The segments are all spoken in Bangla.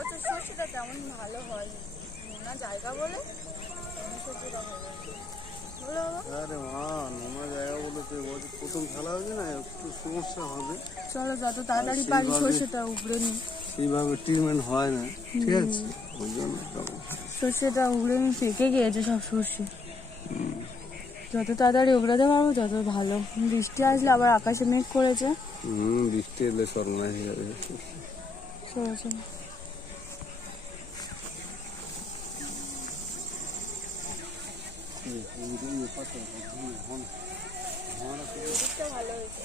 এবছর সর্ষেটা তেমন ভালো হয়নি, নোনা জায়গা বলে সর্ষেটা ভালো হয়নি। আরে মা, নোনা জায়গা বলে তো এবছর প্রথম ফেলা হয়েছে না, একটু সমস্যা হবে। চলো যত তাড়াতাড়ি পারি সর্ষেটা উগড়ে নি। সেইভাবে ট্রিটমেন্ট হয় না, ঠিক আছে, ওই জন্য সর্ষেটা উগড়ে নি, পেকে গিয়েছে সব সর্ষে। যত তাড়াতাড়ি উগড়াতে পারবো তত ভালো। বৃষ্টি আসলে আবার আকাশে মেঘ করেছে। বৃষ্টি এলে সর্বনাশ হয়ে যাবে। সর্ষে ভালো হয়েছে,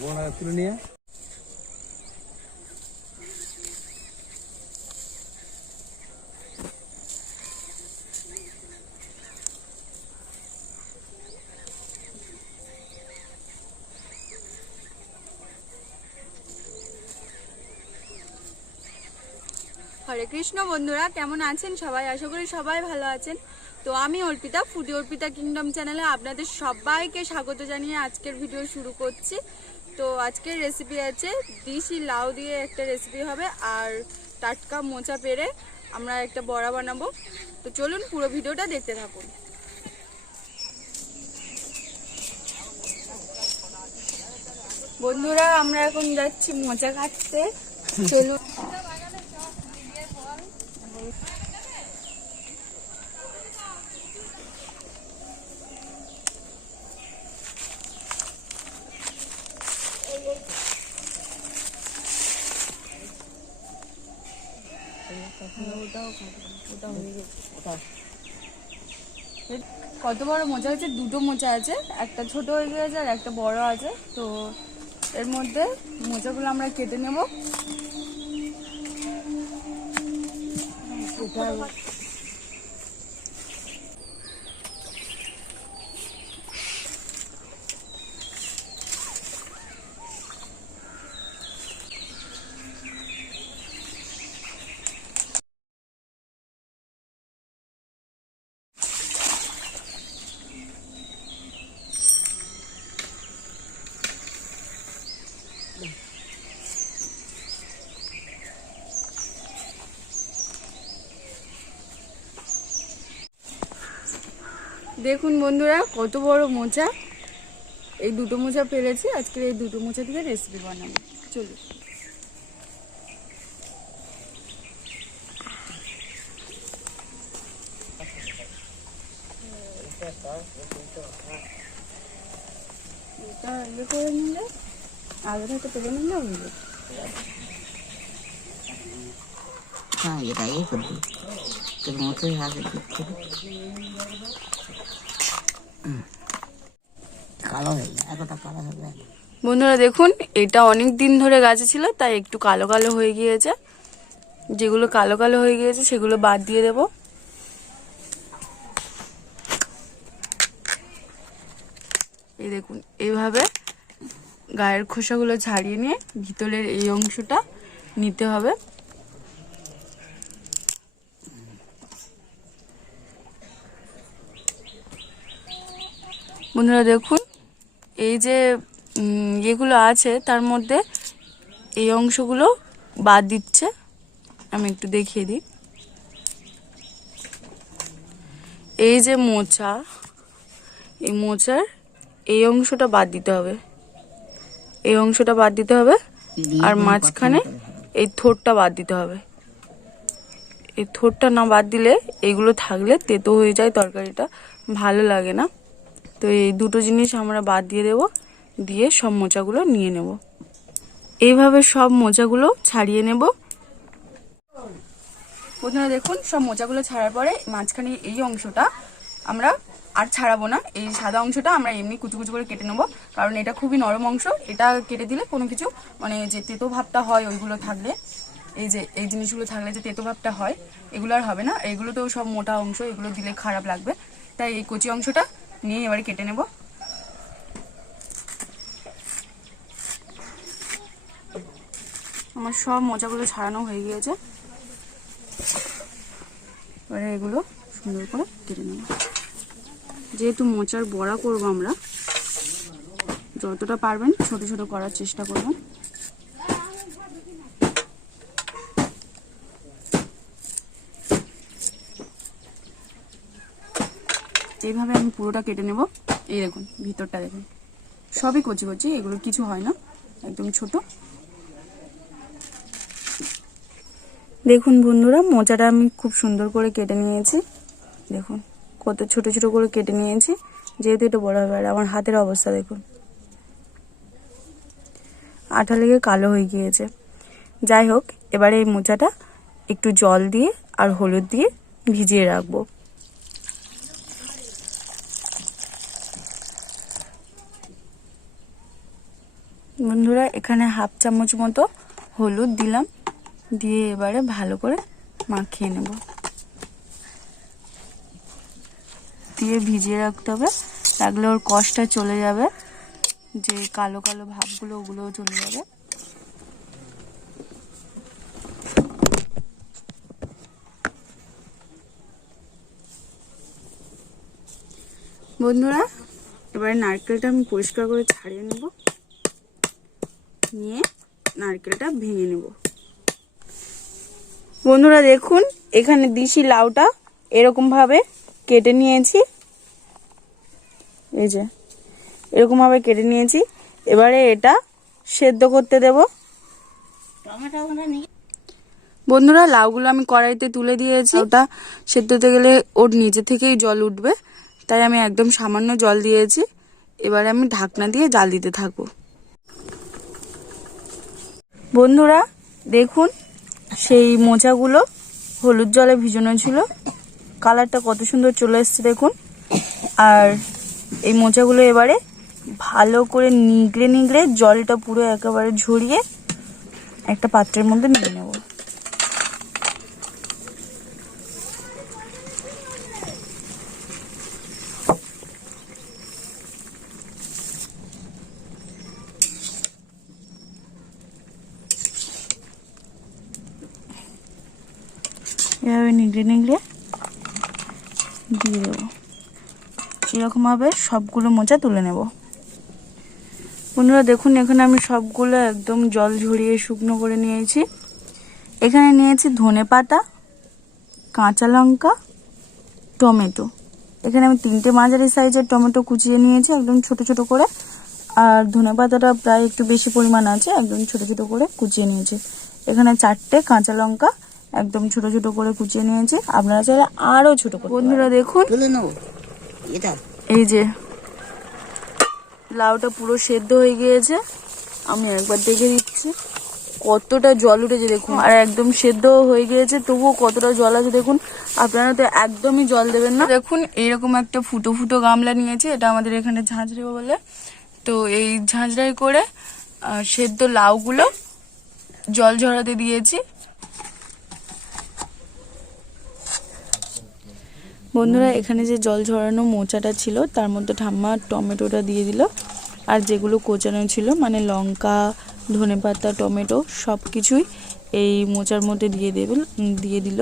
বোনা তুলে নিয়ে হরে কৃষ্ণ। বন্ধুরা কেমন আছেন সবাই? আশা করি সবাই ভালো আছেন। তো আমি অর্পিতা, ফুডি অর্পিতা কিংডম চ্যানেলে আপনাদের সবাইকে স্বাগত জানিয়ে আজকের ভিডিও শুরু করছি। তো আজকের রেসিপি আছে দেশি লাউ দিয়ে একটা রেসিপি হবে, আর টাটকা মোচা পেরে আমরা একটা বড়া বানাবো। তো চলুন পুরো ভিডিওটা দেখতে থাকুন। বন্ধুরা আমরা এখন যাচ্ছি মোচা কাটতে, চলুন। কত বড় মোচা আছে? দুটো মোচা আছে, একটা ছোট হয়ে গেছে আর একটা বড় আছে। তো এর মধ্যে মোচাগুলো আমরা কেটে নেব। দেখুন বন্ধুরা কত বড় মোচা, এই দুটো মোচা পেরেছি। আজকের এই দুটো মোচা দিয়ে রেসিপি বানাবো, চলুন। এটা ইয়ে করে নিলে আগে থেকে তুলে নিলে হয়ে যাবে। হ্যাঁ, এটাই করবি তোর মতোই আগে দিচ্ছে, কালো হয়ে যায়, এতটা কালো হয়ে যায়। বন্ধুরা দেখুন, এটা অনেক দিন ধরে গাছে ছিল, তাই একটু কালো কালো হয়ে গিয়েছে। যেগুলো কালো কালো হয়ে গিয়েছে সেগুলো বাদ দিয়ে দেব। এই দেখুন, এইভাবে গায়ের খোসাগুলো ছাড়িয়ে নিয়ে ভিতরের এই অংশটা নিতে হবে। বন্ধুরা দেখুন, এই যে এগুলো আছে তার মধ্যে এই অংশগুলো বাদ দিচ্ছে। আমি একটু দেখিয়ে দিই। এই যে মোচা, এই মোচার এই অংশটা বাদ দিতে হবে, এই অংশটা বাদ দিতে হবে। আর মাঝখানে এই থোড়টা বাদ দিতে হবে। এই থোড়টা না বাদ দিলে এইগুলো থাকলে তেতো হয়ে যায়, তরকারিটা ভালো লাগে না। তো এই দুটো জিনিস আমরা বাদ দিয়ে দেব, দিয়ে সব মোচাগুলো নিয়ে নেব। এইভাবে সব মোচাগুলো ছাড়িয়ে নেব। প্রথমে দেখুন, সব মোচাগুলো ছাড়ার পরে মাঝখানে এই অংশটা আমরা আর ছাড়াবো না। এই সাদা অংশটা আমরা এমনি কুচু কুচু করে কেটে নেবো, কারণ এটা খুবই নরম অংশ। এটা কেটে দিলে কোনো কিছু মানে যে তেতো ভাবটা হয় ওইগুলো থাকলে, এই যে এই জিনিসগুলো থাকলে যে তেতো ভাবটা হয় এগুলো আর হবে না। এগুলো তো সব মোটা অংশ, এগুলো দিলে খারাপ লাগবে। তাই এই কচি অংশটা নিয়ে এবারে কেটে নেব। আমার সব মোচাগুলো ছাড়ানো হয়ে গিয়েছে, এবারে এগুলো সুন্দর করে কেটে নেব। যেহেতু মোচার বড়া করব আমরা, যতটা পারবেন ছোট ছোট করার চেষ্টা করবেন। এইভাবে আমি পুরোটা কেটে নেব। এই দেখুন ভিতরটা দেখুন, সবই কচি কচি, এগুলো কিছু হয় না, একদম ছোট। দেখুন বন্ধুরা, মোচাটা আমি খুব সুন্দর করে কেটে নিয়েছি। দেখুন কত ছোট ছোট করে কেটে নিয়েছি, যেহেতু এটা বড় হবে। আর আমার হাতের অবস্থা দেখুন, আঠা লেগে কালো হয়ে গিয়েছে। যাই হোক, এবারে এই মোচাটা একটু জল দিয়ে আর হলুদ দিয়ে ভিজিয়ে রাখবো। বন্ধুরা, এখানে হাফ চামচ মতো হলুদ দিলাম, দিয়ে এবারে ভালো করে মাখিয়ে নেব। দিয়ে ভিজিয়ে রাখতে হবে, রাখলে ওর কষটা চলে যাবে, যে কালো কালো ভাবগুলো ওগুলোও চলে যাবে। বন্ধুরা, এবারে নারকেলটা আমি পরিষ্কার করে ছাড়িয়ে নেব, নিয়ে নারকেলটা ভেঙে নেব। বন্ধুরা দেখুন, এখানে দিশি লাউটা এরকম ভাবে কেটে নিয়েছি, এই যে এরকম ভাবে কেটে নিয়েছি। এবারে এটা সেদ্ধ করতে দেব। বন্ধুরা, লাউগুলো আমি কড়াইতে তুলে দিয়েছি। ওটা সেদ্ধ হতে গেলে ওর নিচে থেকেই জল উঠবে, তাই আমি একদম সামান্য জল দিয়েছি। এবারে আমি ঢাকনা দিয়ে জাল দিতে থাকবো। বন্ধুরা দেখুন, সেই মোচাগুলো হলুদ জলে ভিজানো ছিল, কালারটা কত সুন্দর চলে এসছে দেখুন। আর এই মোচাগুলো এবারে ভালো করে নিগড়ে নিগড়ে জলটা পুরো একেবারে ঝরিয়ে একটা পাত্রের মধ্যে নিয়ে নেব। এভাবে নিগড়ে নিগড়ে দিয়ে দেবো। এরকমভাবে সবগুলো মোচা তুলে নেব। বন্ধুরা দেখুন, এখানে আমি সবগুলো একদম জল ঝরিয়ে শুকনো করে নিয়েছি। এখানে নিয়েছি ধনেপাতা, কাঁচা লঙ্কা, টমেটো। এখানে আমি 3টে মাঝারি সাইজের টমেটো কুচিয়ে নিয়েছি একদম ছোট ছোট করে। আর ধনেপাতাটা প্রায় একটু বেশি পরিমাণ আছে, একদম ছোট ছোট করে কুচিয়ে নিয়েছি। এখানে 4টে কাঁচা লঙ্কা একদম ছোট ছোট করে কুচিয়ে নিয়েছি, আপনারা চাইলে আরো ছোট করে। বন্ধুরা দেখুন, এই যে লাউটা পুরো সেদ্ধ হয়ে গিয়েছে, আমি একবার দেখে দিচ্ছি কতটা জল উঠেছে দেখুন। আর একদম সেদ্ধ হয়ে গিয়েছে, তবুও কতটা জল আছে দেখুন। আপনারা তো একদমই জল দেবেন না। দেখুন, এইরকম একটা ফুটো ফুটো গামলা নিয়েছি, এটা আমাদের এখানে ঝাঁঝরি বলে। তো এই ঝাঁঝরাই করে সেদ্ধ লাউগুলো জল ঝরাতে দিয়েছি। বন্ধুরা, এখানে যে জল ঝরানো মোচাটা ছিল তার মধ্যে ঠাম্মা টমেটোটা দিয়ে দিল, আর যেগুলো কোচানো ছিল মানে লঙ্কা, ধনেপাতা, টমেটো সব কিছুই এই মোচার মধ্যে দিয়ে দিল।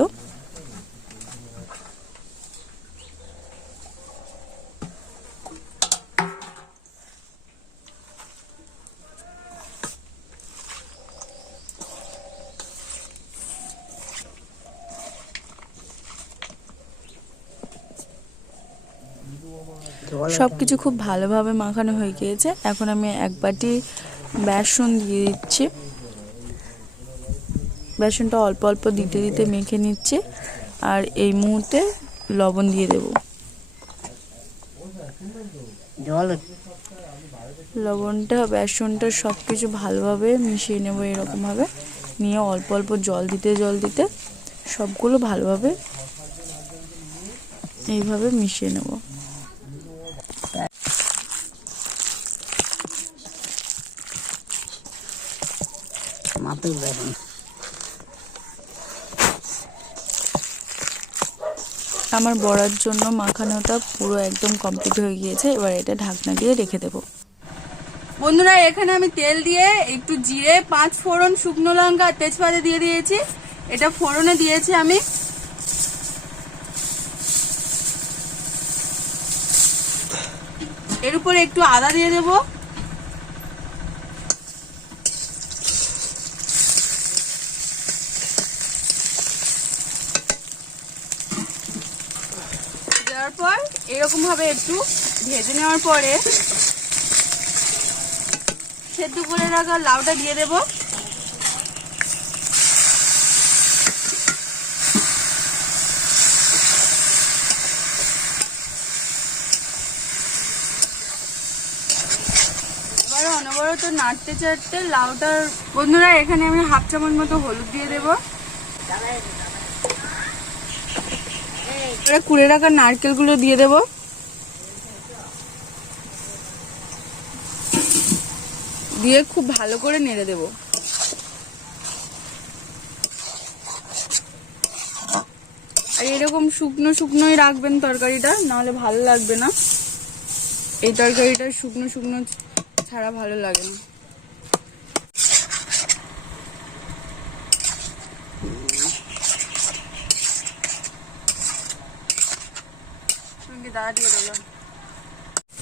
সবকিছু খুব ভালোভাবে মাখানো হয়ে গিয়েছে। এখন আমি এক বাটি বেসন দিয়ে দিচ্ছি। বেসনটা অল্প অল্প দিতে দিতে মেখে নিচ্ছি, আর এই মুহূর্তে লবণ দিয়ে দেব। লবণটা, বেসনটা সবকিছু ভালোভাবে মিশিয়ে নেব এরকম ভাবে, নিয়ে অল্প অল্প জল দিতে সবগুলো ভালোভাবে এইভাবে মিশিয়ে নেব। আমার বড়ার জন্য মাখানোটা পুরো একদম কমপ্লিট হয়ে গিয়েছে। এবার এটা ঢাকনা দিয়ে রেখে দেব। বন্ধুরা, এখানে আমি তেল দিয়ে একটু জিরে, 5 ফোড়ন, শুকনো লঙ্কা আর তেজপাতা দিয়ে দিয়েছি। এটা ফোড়নে দিয়েছি আমি। এর উপরে একটু আদা দিয়ে দেব। দেওয়ার পর এর এরকম ভাবে একটু ভেজে নেওয়ার পরে সেদ্ধ করে রাখা লাউটা দিয়ে দেব। এবারে অনবরত নাড়তে চাড়তে লাউটার বন্ধুরা এখানে আমি 1/2 চামচ মতো হলুদ দিয়ে দেব। এবারে কুড়ে রাখা নারকেলগুলো দিয়ে দেব। দিয়ে খুব ভালো করে নেড়ে দেব। আর এরকম শুকনো শুকনোই রাখবেন তরকারিটা, নাহলে ভালো লাগবে না। এই তরকারিটা শুকনো শুকনো ছাড়া ভালো লাগে না।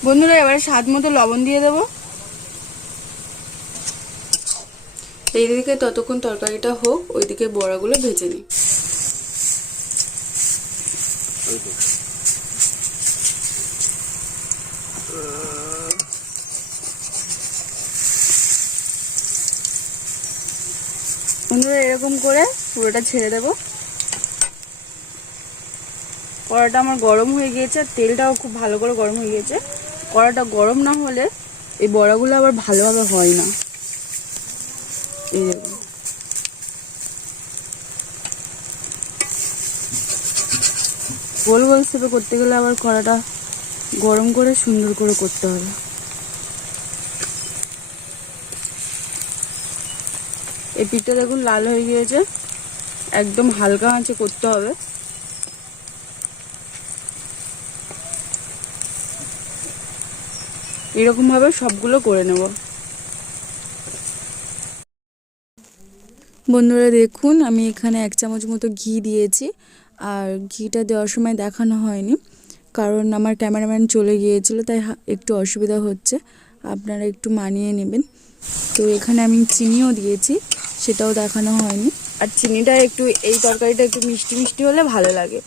বন্ধুরা এবারে স্বাদ মতো লবণ দিয়ে দেবো। এইদিকে ততক্ষণ তরকারিটা হোক, ওইদিকে বড়াগুলো ভেজে নিই। বন্ধুরা এরকম করে পুরোটা ছেড়ে দেবো। কড়াটা আমার গরম হয়ে গিয়েছে, তেলটাও খুব ভালো করে গরম হয়ে গিয়েছে। কড়াটা গরম না হলে এই বড়াগুলো আবার ভালোভাবে হয় না। এই দেখুন, গোল গোল শেপে করতে গেলে আবার কড়াটা গরম করে সুন্দর করে করতে হবে। এই পিঠটা দেখুন লাল হয়ে গিয়েছে, একদম হালকা আঁচে করতে হবে। এরকম ভাবে সবগুলো করে নেব। বন্ধুরা দেখুন, আমি এখানে 1 চামচ মতো ঘি দিয়েছি। আর ঘিটা দেওয়ার সময় দেখানো হয়নি, কারণ আমার ক্যামেরাম্যান চলে গিয়েছিল, তাই একটু অসুবিধা হচ্ছে, আপনারা একটু মানিয়ে নেবেন। তো এখানে আমি চিনিও দিয়েছি, সেটাও দেখানো হয়নি। আর চিনিটা একটু, এই তরকারিটা একটু মিষ্টি মিষ্টি হলে ভালো লাগে।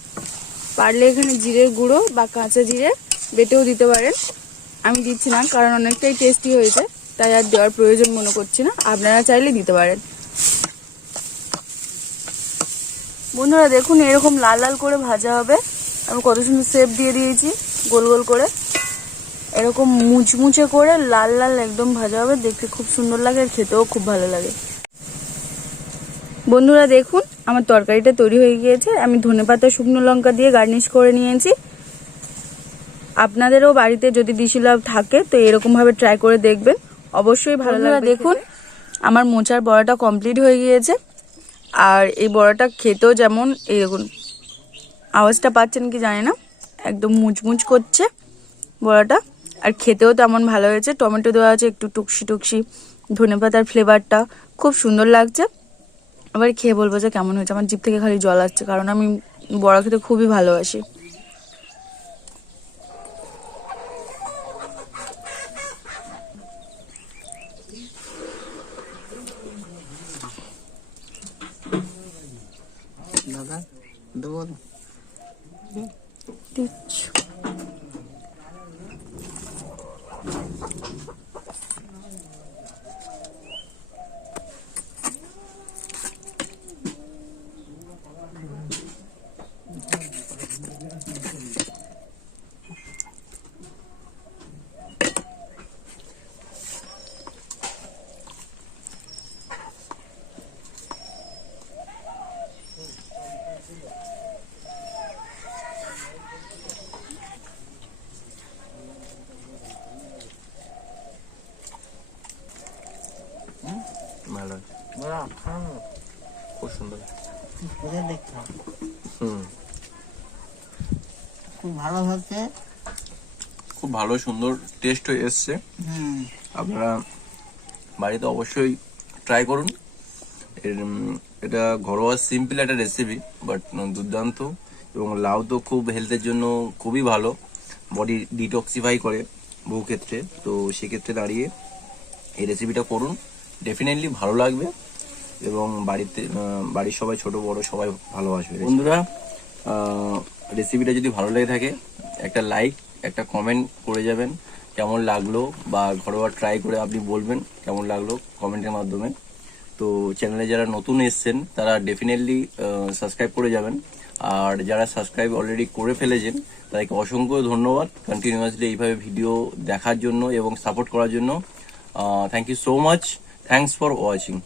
পারলে এখানে জিরের গুঁড়ো বা কাঁচা জিরে বেটেও দিতে পারেন। আমি দিচ্ছি না, কারণ অনেকটাই টেস্টি হয়েছে, তাই আর দেওয়ার প্রয়োজন মনে করছি না। আপনারা চাইলে দিতে পারেন। বন্ধুরা দেখুন, এরকম লাল লাল করে ভাজা হবে। আমি কত সুন্দর শেপ দিয়ে দিয়েছি, গোল গোল করে। এরকম মুচমুচে করে লাল লাল একদম ভাজা হবে, দেখতে খুব সুন্দর লাগে আর খেতেও খুব ভালো লাগে। বন্ধুরা দেখুন, আমার তরকারিটা তৈরি হয়ে গিয়েছে। আমি ধনেপাতা শুকনো লঙ্কা দিয়ে গার্নিশ করে নিয়েছি। আপনাদেরও বাড়িতে যদি ডিশি লাউ থাকে তো এরকম ভাবে ট্রাই করে দেখবেন, অবশ্যই ভালো লাগবে। দেখুন, আমার মোচার বড়াটা কমপ্লিট হয়ে গিয়েছে। আর এই বড়াটা খেতেও যেমন, এই দেখুন আওয়াজটা পাচ্ছেন কি জানি না, একদম মুচমুচ করছে বড়াটা। আর খেতেও তেমন ভালো হয়েছে। টমেটো দেওয়া আছে, একটু টুকসি টুকসি, ধনেপাতার ফ্লেভারটা খুব সুন্দর লাগছে। আবার খেয়ে বলবো যে কেমন হয়েছে। আমার জিভ থেকে খালি জল আসছে, কারণ আমি বড়া খেতে খুবই ভালোবাসি। দাদা দেবো দিচ্ছি। ভালো, খুব সুন্দর, দেখতে খুব ভালো হচ্ছে, খুব ভালো সুন্দর টেস্ট হয়ে এসছে। আপনারা বাড়িতে অবশ্যই ট্রাই করুন। এটা ঘরোয়া সিম্পল একটা রেসিপি, বাট দুর্দান্ত। এবং লাউ তো খুব হেলথের জন্য খুবই ভালো, বডি ডিটক্সিফাই করে বহু ক্ষেত্রে। তো সেক্ষেত্রে দাঁড়িয়ে এই রেসিপিটা করুন, ডেফিনেটলি ভালো লাগবে। এবং বাড়ির সবাই, ছোট বড় সবাই ভালোবাসবে। বন্ধুরা, রেসিপিটা যদি ভালো লেগে থাকে একটা লাইক একটা কমেন্ট করে যাবেন কেমন লাগলো, বা ঘরোয়া ট্রাই করে আপনি বলবেন কেমন লাগলো কমেন্টের মাধ্যমে। তো চ্যানেলে যারা নতুন এসছেন তারা ডেফিনেটলি সাবস্ক্রাইব করে যাবেন, আর যারা সাবস্ক্রাইব অলরেডি করে ফেলেছেন তাদেরকে অসংখ্য ধন্যবাদ কন্টিনিউয়াসলি এইভাবে ভিডিও দেখার জন্য এবং সাপোর্ট করার জন্য। Thank you so much, thanks for watching.